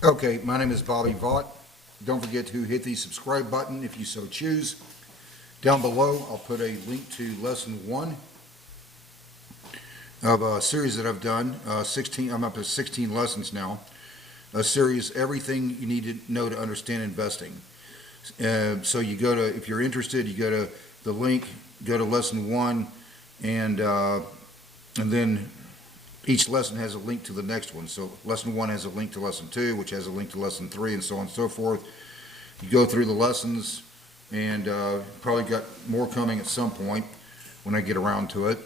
Okay, my name is Bobby Vaught. Don't forget to hit the subscribe button if you so choose. Down below, I'll put a link to lesson 1 of a series that I've done. 16, I'm up to 16 lessons now. A series, everything you need to know to understand investing. So you go to, if you're interested, you go to the link, go to lesson 1, and then each lesson has a link to the next one. So lesson 1 has a link to lesson 2, which has a link to lesson 3, and so on and so forth. You go through the lessons, and probably got more coming at some point when I get around to it.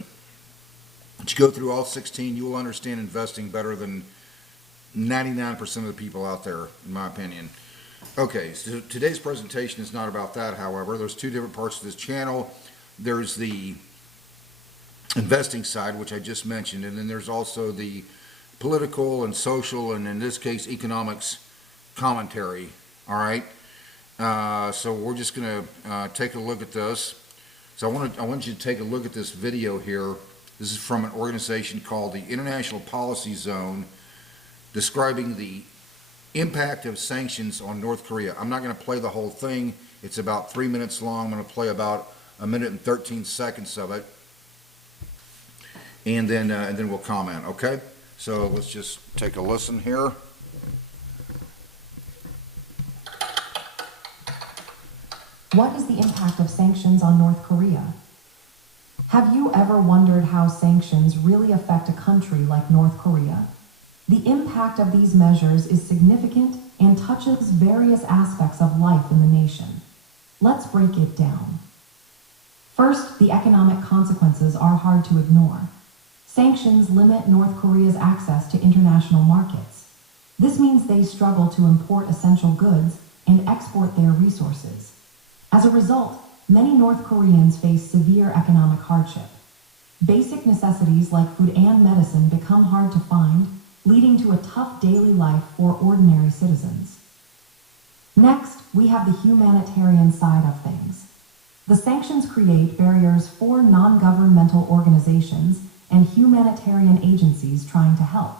But you go through all 16, you will understand investing better than 99% of the people out there, in my opinion. Okay, so today's presentation is not about that, however. There's two different parts of this channel. There's the investing side, which I just mentioned, and then there's also the political and social, and in this case, economics commentary, all right? So we're just going to take a look at this. So I want you to take a look at this video here. This is from an organization called the International Policy Zone, describing the impact of sanctions on North Korea. I'm not going to play the whole thing. It's about 3 minutes long. I'm going to play about 1 minute and 13 seconds of it, and then we'll comment. Okay? So let's just take a listen here. What is the impact of sanctions on North Korea? Have you ever wondered how sanctions really affect a country like North Korea? The impact of these measures is significant and touches various aspects of life in the nation. Let's break it down. First, the economic consequences are hard to ignore. Sanctions limit North Korea's access to international markets. This means they struggle to import essential goods and export their resources. As a result, many North Koreans face severe economic hardship. Basic necessities like food and medicine become hard to find, leading to a tough daily life for ordinary citizens. Next, we have the humanitarian side of things. The sanctions create barriers for non-governmental organizations and humanitarian agencies trying to help.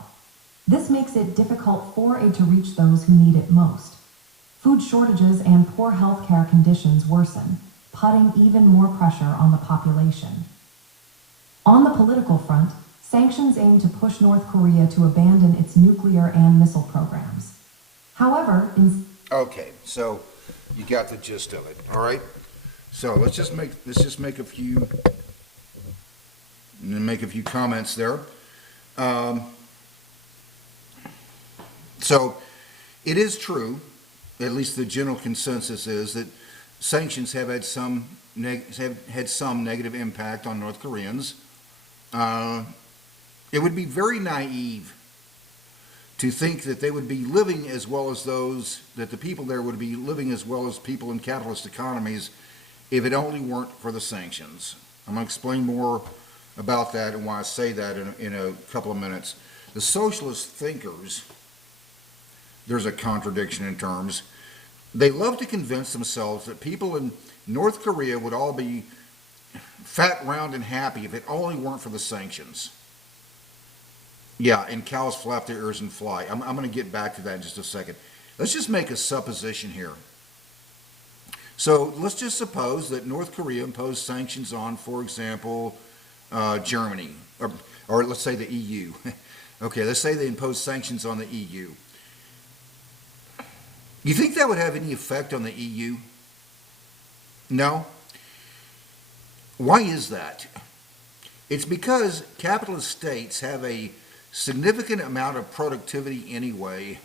This makes it difficult for aid to reach those who need it most. Food shortages and poor healthcare conditions worsen, putting even more pressure on the population. On the political front, sanctions aim to push North Korea to abandon its nuclear and missile programs. However, Okay, so you got the gist of it. All right. So let's just make a few comments there. So it is true, at least the general consensus is, that sanctions have had some negative impact on North Koreans. It would be very naive to think that they would be living as well as that the people there would be living as well as people in capitalist economies if it only weren't for the sanctions. I'm going to explain more about that and why I say that in a couple of minutes. The socialist thinkers, there's a contradiction in terms, they love to convince themselves that people in North Korea would all be fat, round, and happy if it only weren't for the sanctions. Yeah, and cows flap their ears and fly. I'm going to get back to that in just a second. Let's just make a supposition here. So let's just suppose that North Korea imposed sanctions on, for example, Germany, or let's say the EU. Okay, let's say they imposed sanctions on the EU. You think that would have any effect on the EU? No? Why is that? It's because capitalist states have a significant amount of productivity anyway.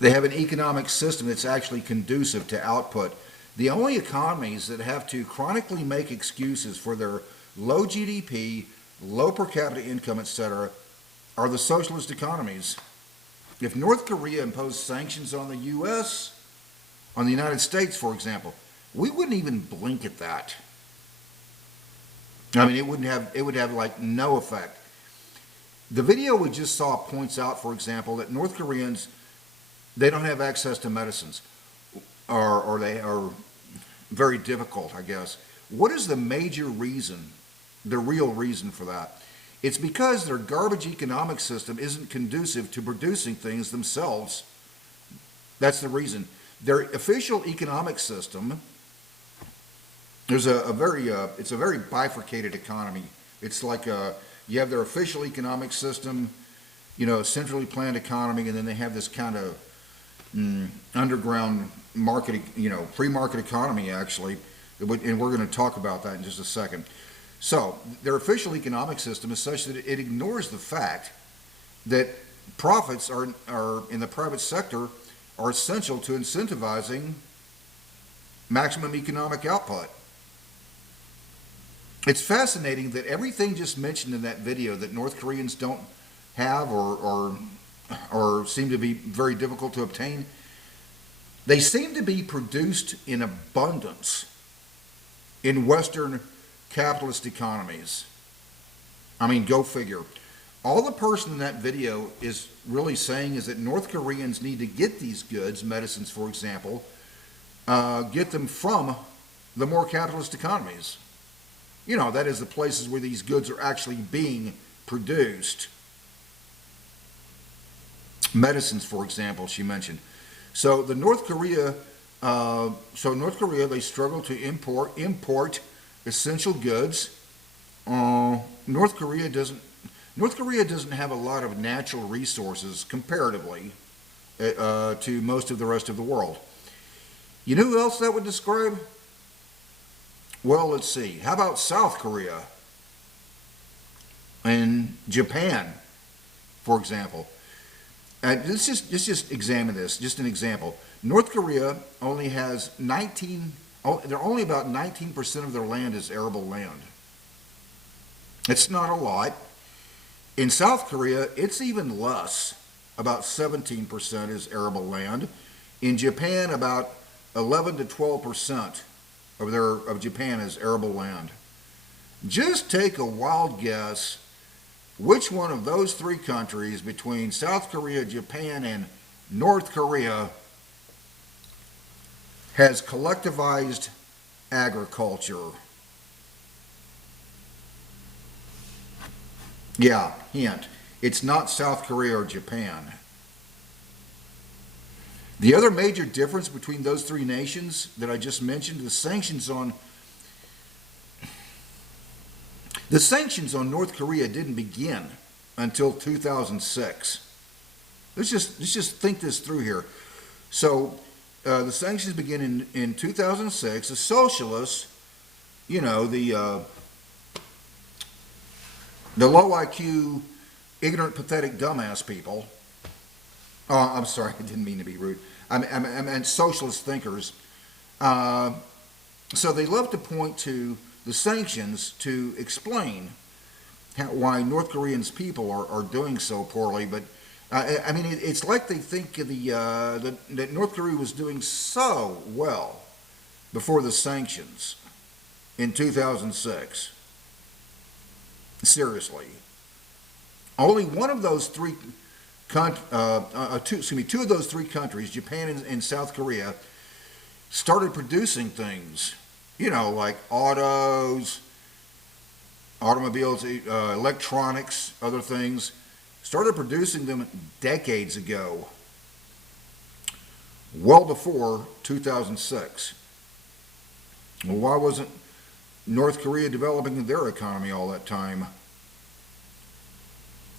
They have an economic system that's actually conducive to output. The only economies that have to chronically make excuses for their low GDP, low per capita income, etc., are the socialist economies. If North Korea imposed sanctions on the U.S., on the United States, for example, we wouldn't even blink at that. I mean, it would have like no effect. The video we just saw points out, for example, that North Koreans, they don't have access to medicines, or they are very difficult, I guess. What is the major reason, the real reason for that? It's because their garbage economic system isn't conducive to producing things themselves. That's the reason. Their official economic system, there's it's a very bifurcated economy. It's like you have their official economic system, centrally planned economy, and then they have this kind of underground market, free market economy, actually, and we're going to talk about that in just a second. So their official economic system is such that it ignores the fact that profits are in the private sector are essential to incentivizing maximum economic output. It's fascinating that everything just mentioned in that video that North Koreans don't have or seem to be very difficult to obtain, they seem to be produced in abundance in Western capitalist economies. I mean, go figure. All the person in that video is really saying is that North Koreans need to get these goods, medicines for example, get them from the more capitalist economies. That is the places where these goods are actually being produced. Medicines, for example, she mentioned. So North Korea, they struggle to import essential goods. North Korea doesn't have a lot of natural resources comparatively to most of the rest of the world. You know who else that would describe? Well, let's see. How about South Korea and Japan, for example? Let's just examine this. Just an example. North Korea only has they're only about 19% of their land is arable land. It's not a lot. In South Korea, it's even less. About 17% is arable land. In Japan, about 11 to 12% of Japan is arable land. Just take a wild guess which one of those three countries between South Korea, Japan, and North Korea has collectivized agriculture. Yeah, hint. It's not South Korea or Japan. The other major difference between those three nations that I just mentioned, the sanctions on North Korea didn't begin until 2006. Let's just think this through here. So the sanctions begin in 2006. The socialists, the low IQ, ignorant, pathetic, dumbass people. Oh, I'm sorry, I didn't mean to be rude. I meant socialist thinkers. So they love to point to the sanctions to explain why North Koreans people are doing so poorly. But I mean, it's like they think that North Korea was doing so well before the sanctions in 2006. Seriously, only one of those two of those three countries, Japan and South Korea, started producing things, like automobiles, electronics, other things, started producing them decades ago, well before 2006. Well, why wasn't North Korea developing their economy all that time?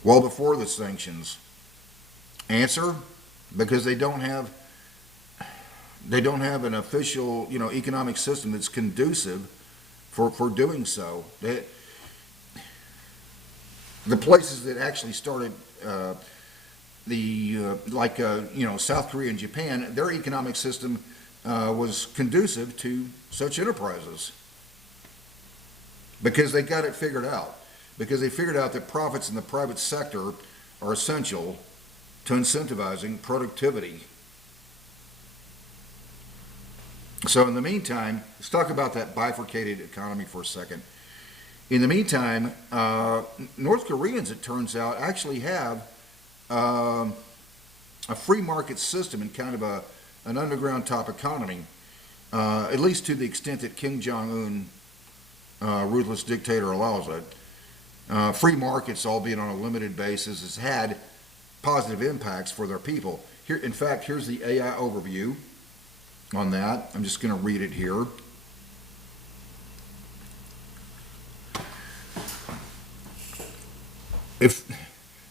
Well before the sanctions. Answer: because they don't have an official, economic system that's conducive for doing so. The places that actually started South Korea and Japan, their economic system was conducive to such enterprises because they got it figured out. Because they figured out that profits in the private sector are essential to incentivizing productivity. So in the meantime, let's talk about that bifurcated economy for a second. In the meantime, North Koreans, it turns out, actually have a free market system and kind of an underground top economy, at least to the extent that Kim Jong-un, ruthless dictator, allows it. Free markets, albeit on a limited basis, has had positive impacts for their people. Here, in fact, here's the AI overview on that. I'm just going to read it here. If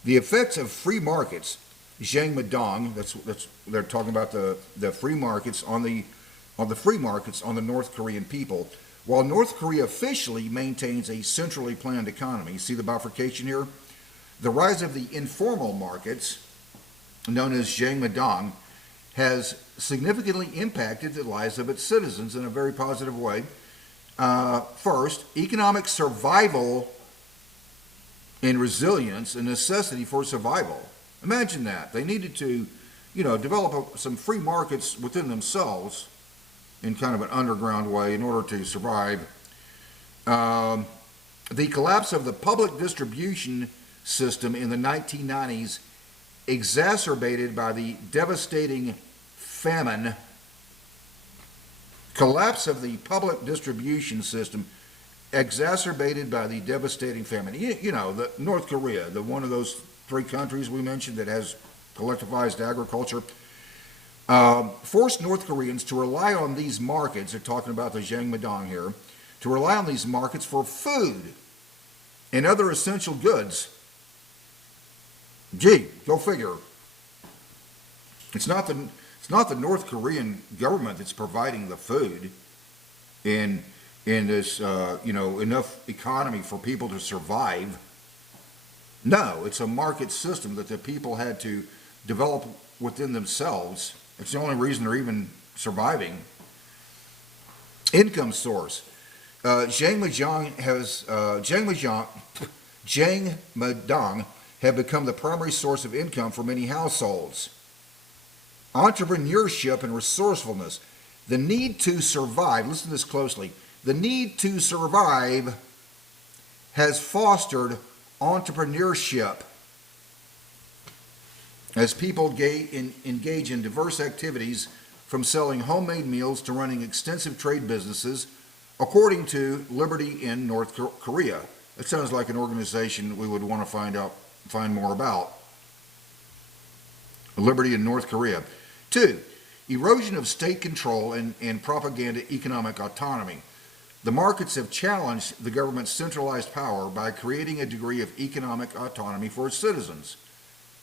the effects of free markets, Zhang Madong, that's they're talking about the free markets on the free markets on the North Korean people. While North Korea officially maintains a centrally planned economy, see the bifurcation here? The rise of the informal markets, known as Zhang Madong, has significantly impacted the lives of its citizens in a very positive way. First, economic survival and resilience, a necessity for survival. Imagine that. They needed to, develop some free markets within themselves in kind of an underground way in order to survive. The collapse of the public distribution system in the 1990s, exacerbated by the devastating famine. Collapse of the public distribution system exacerbated by the devastating famine. The North Korea, one of those three countries we mentioned that has collectivized agriculture, forced North Koreans to rely on these markets, they're talking about the Zhang Madong here, to rely on these markets for food and other essential goods. Gee, go figure. It's not the North Korean government that's providing the food and this, enough economy for people to survive. No, it's a market system that the people had to develop within themselves. It's the only reason they're even surviving. Income source. Zhang Madong have become the primary source of income for many households. Entrepreneurship and resourcefulness. The need to survive, listen to this closely, the need to survive has fostered entrepreneurship as people engage in diverse activities, from selling homemade meals to running extensive trade businesses, according to Liberty in North Korea. That sounds like an organization we would want to find more about. Liberty in North Korea. 2, erosion of state control and propaganda economic autonomy. The markets have challenged the government's centralized power by creating a degree of economic autonomy for its citizens.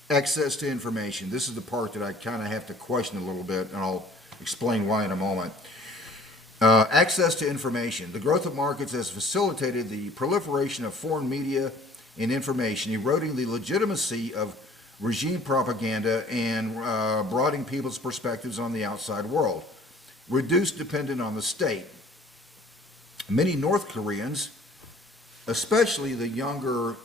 Access to information. This is the part that I kind of have to question a little bit, and I'll explain why in a moment. Access to information. The growth of markets has facilitated the proliferation of foreign media and information, eroding the legitimacy of regime propaganda and broadening people's perspectives on the outside world. Reduced dependence on the state. Many North Koreans, especially the younger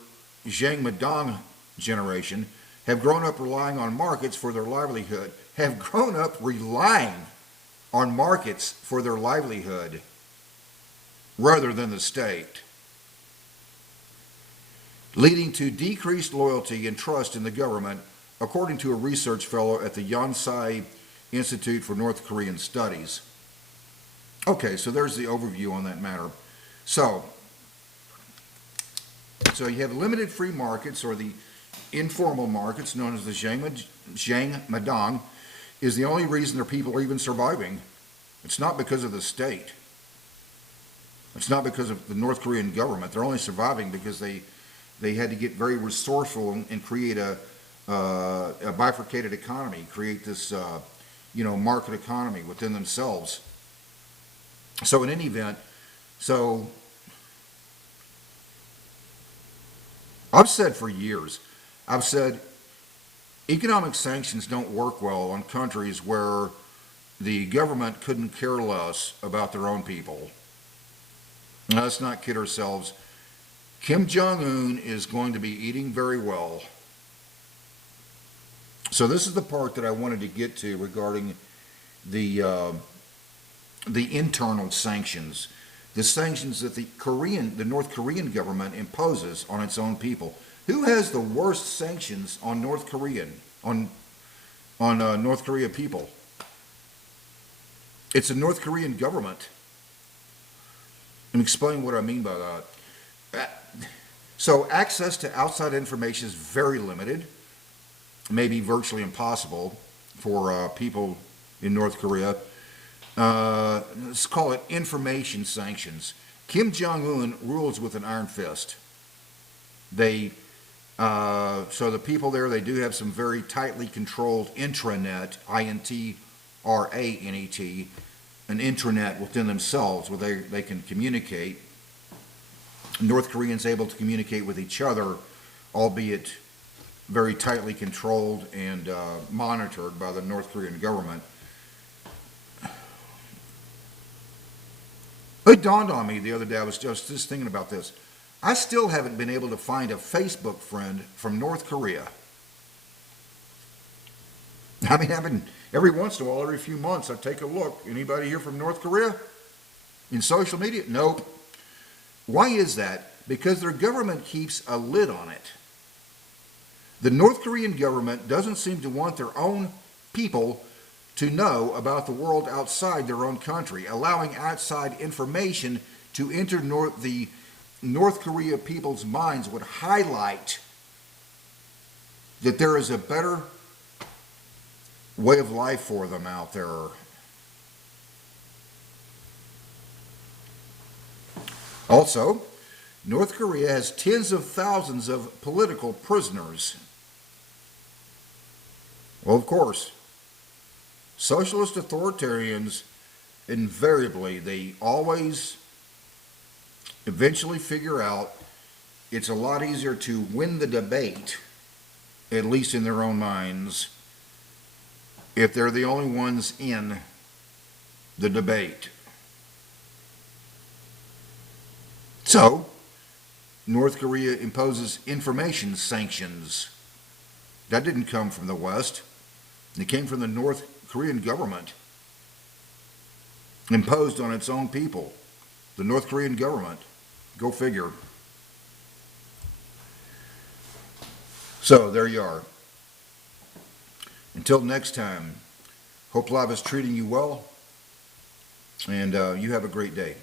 Zhang Madong generation, have grown up relying on markets for their livelihood. Have grown up relying on markets for their livelihood rather than the state, leading to decreased loyalty and trust in the government, according to a research fellow at the Yonsei Institute for North Korean Studies. Okay, so there's the overview on that matter. So you have limited free markets, or the informal markets known as the Zhang Madong, is the only reason their people are even surviving. It's not because of the state. It's not because of the North Korean government. They're only surviving because they had to get very resourceful and create a bifurcated economy, create this market economy within themselves. So in any event, I've said for years, economic sanctions don't work well on countries where the government couldn't care less about their own people. Now, let's not kid ourselves. Kim Jong-un is going to be eating very well. So this is the part that I wanted to get to regarding the internal sanctions, the sanctions that the North Korean government imposes on its own people. Who has the worst sanctions on North Korea people? It's the North Korean government. Let me explain what I mean by that. So access to outside information is very limited, maybe virtually impossible for people in North Korea. Let's call it information sanctions. Kim Jong-un rules with an iron fist. So the people there, they do have some very tightly controlled intranet, INTRANET, an intranet within themselves where they can communicate. North Koreans able to communicate with each other, albeit very tightly controlled and monitored by the North Korean government. It dawned on me the other day, I was just thinking about this. I still haven't been able to find a Facebook friend from North Korea. I mean, every once in a while, every few months, I take a look. Anybody here from North Korea? In social media? Nope. Why is that? Because their government keeps a lid on it. The North Korean government doesn't seem to want their own people to know about the world outside their own country, allowing outside information to enter the North Korea people's minds would highlight that there is a better way of life for them out there. Also, North Korea has tens of thousands of political prisoners. Well, of course, socialist authoritarians invariably, they always eventually figure out it's a lot easier to win the debate, at least in their own minds, if they're the only ones in the debate. So, North Korea imposes information sanctions. That didn't come from the West. It came from the North Korean government, imposed on its own people, the North Korean government. Go figure. So there you are. Until next time, hope life is treating you well, and you have a great day.